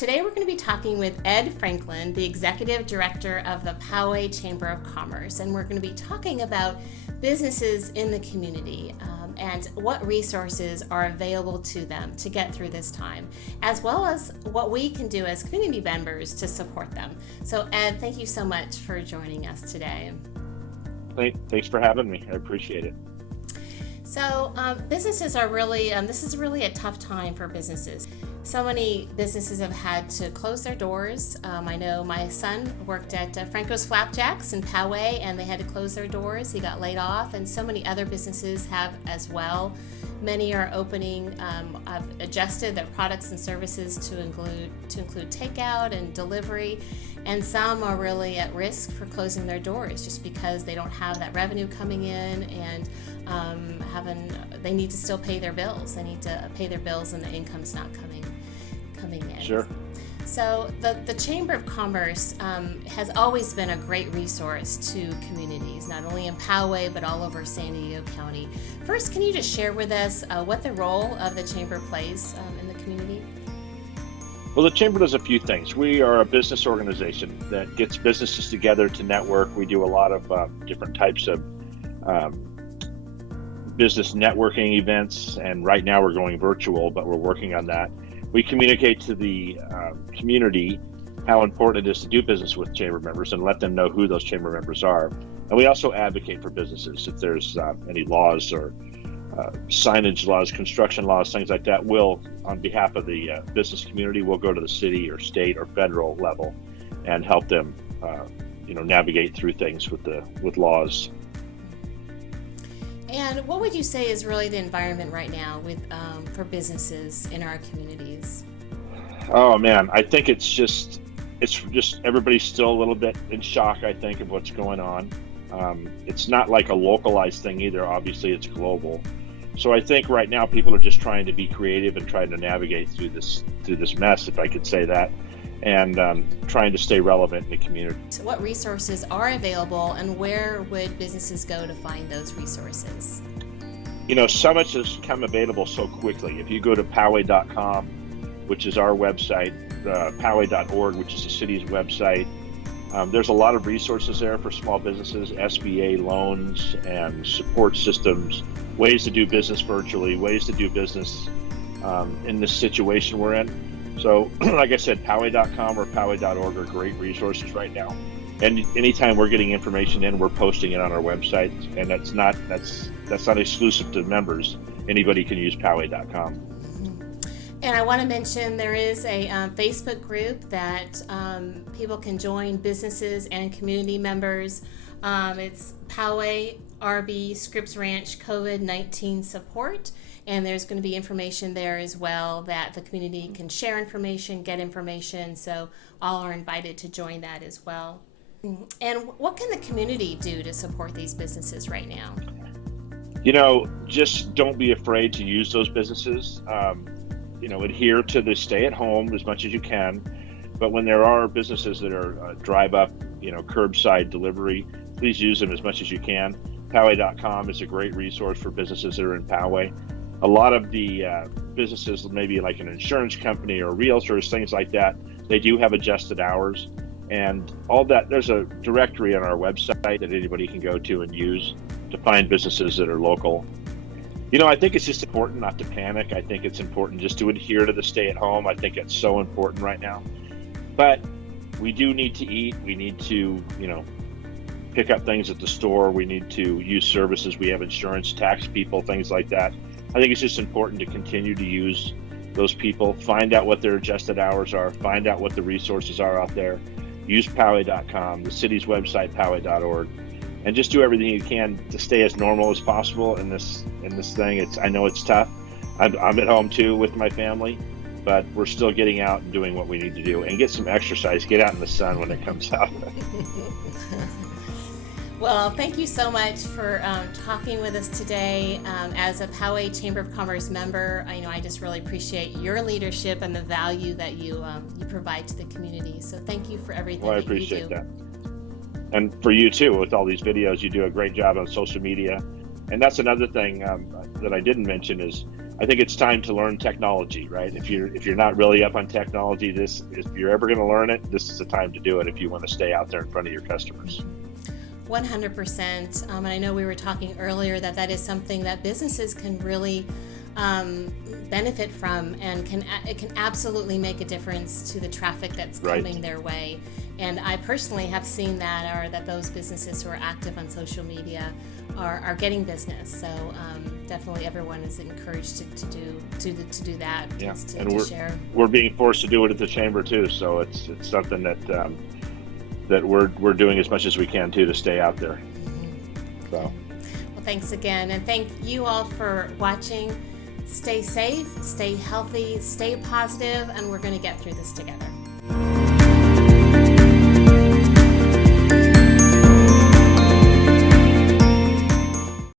Today we're going to be talking with Ed Franklin, the Executive Director of the Poway Chamber of Commerce, and we're going to be talking about businesses in the community and what resources are available to them to get through this time, as well as what we can do as community members to support them. So Ed, thank you so much for joining us today. Thanks for having me. I appreciate it. So businesses are really, this is really a tough time for businesses. So many businesses have had to close their doors. I know my son worked at Franco's Flapjacks in Poway, and they had to close their doors. He got laid off, and so many other businesses have as well. Many are opening, have adjusted their products and services to include takeout and delivery, and some are really at risk for closing their doors just because they don't have that revenue coming in, and they need to still pay their bills. They need to pay their bills, and the income's not coming in. Sure. So the Chamber of Commerce has always been a great resource to communities, not only in Poway, but all over San Diego County. First, can you just share with us what the role of the Chamber plays in the community? Well, the Chamber does a few things. We are a business organization that gets businesses together to network. We do a lot of different types of business networking events, and right now we're going virtual, but we're working on that. We communicate to the community how important it is to do business with chamber members and let them know who those chamber members are. And we also advocate for businesses. If there's any laws or signage laws, construction laws, things like that, we'll, on behalf of the business community, we'll go to the city or state or federal level and help them navigate through things with laws. And what would you say is really the environment right now for businesses in our communities? Oh man, I think it's just everybody's still a little bit in shock, I think, of what's going on. It's not like a localized thing either. Obviously, it's global. So I think right now people are just trying to be creative and trying to navigate through this mess, if I could say that, and trying to stay relevant in the community. So what resources are available, and where would businesses go to find those resources? So much has come available so quickly. If you go to Poway.com, which is our website, Poway.org, which is the city's website, there's a lot of resources there for small businesses, SBA loans and support systems, ways to do business virtually, ways to do business in this situation we're in. So, like I said, Poway.com or Poway.org are great resources right now. And anytime we're getting information in, we're posting it on our website, and that's not exclusive to members. Anybody can use Poway.com. And I want to mention there is a Facebook group that people can join, businesses and community members. It's Poway RB Scripps Ranch COVID-19 support. And there's going to be information there as well that the community can share information, get information. So all are invited to join that as well. And what can the community do to support these businesses right now? Just don't be afraid to use those businesses. Adhere to the stay at home as much as you can. But when there are businesses that are drive up, curbside delivery, please use them as much as you can. Poway.com is a great resource for businesses that are in Poway. A lot of the businesses, maybe like an insurance company or realtors, things like that, they do have adjusted hours and all that. There's a directory on our website that anybody can go to and use to find businesses that are local. I think it's just important not to panic. I think it's important just to adhere to the stay at home. I think it's so important right now. But we do need to eat. We need to, pick up things at the store. We need to use services. We have insurance, tax people, things like that. I think it's just important to continue to use those people, find out what their adjusted hours are, find out what the resources are out there, use Poway.com, the city's website, Poway.org, and just do everything you can to stay as normal as possible in this thing. I know it's tough. I'm at home too with my family, but we're still getting out and doing what we need to do and get some exercise, get out in the sun when it comes out. Well, thank you so much for talking with us today. As a Poway Chamber of Commerce member, I just really appreciate your leadership and the value that you provide to the community. So thank you for everything Well, I that you do. appreciate that. And for you too, with all these videos, you do a great job on social media. And that's another thing that I didn't mention is I think it's time to learn technology, right? If you're not really up on technology, if you're ever going to learn it, this is the time to do it if you want to stay out there in front of your customers. 100%. And I know we were talking earlier that is something that businesses can really benefit from, and it can absolutely make a difference to the traffic that's coming their way. And I personally have seen that those businesses who are active on social media are getting business. So definitely everyone is encouraged to do that. Yeah, to share. We're being forced to do it at the chamber too. So it's something that that we're doing as much as we can too to stay out there. Mm-hmm. So, well, thanks again, and thank you all for watching. Stay safe, stay healthy, stay positive, and we're going to get through this together.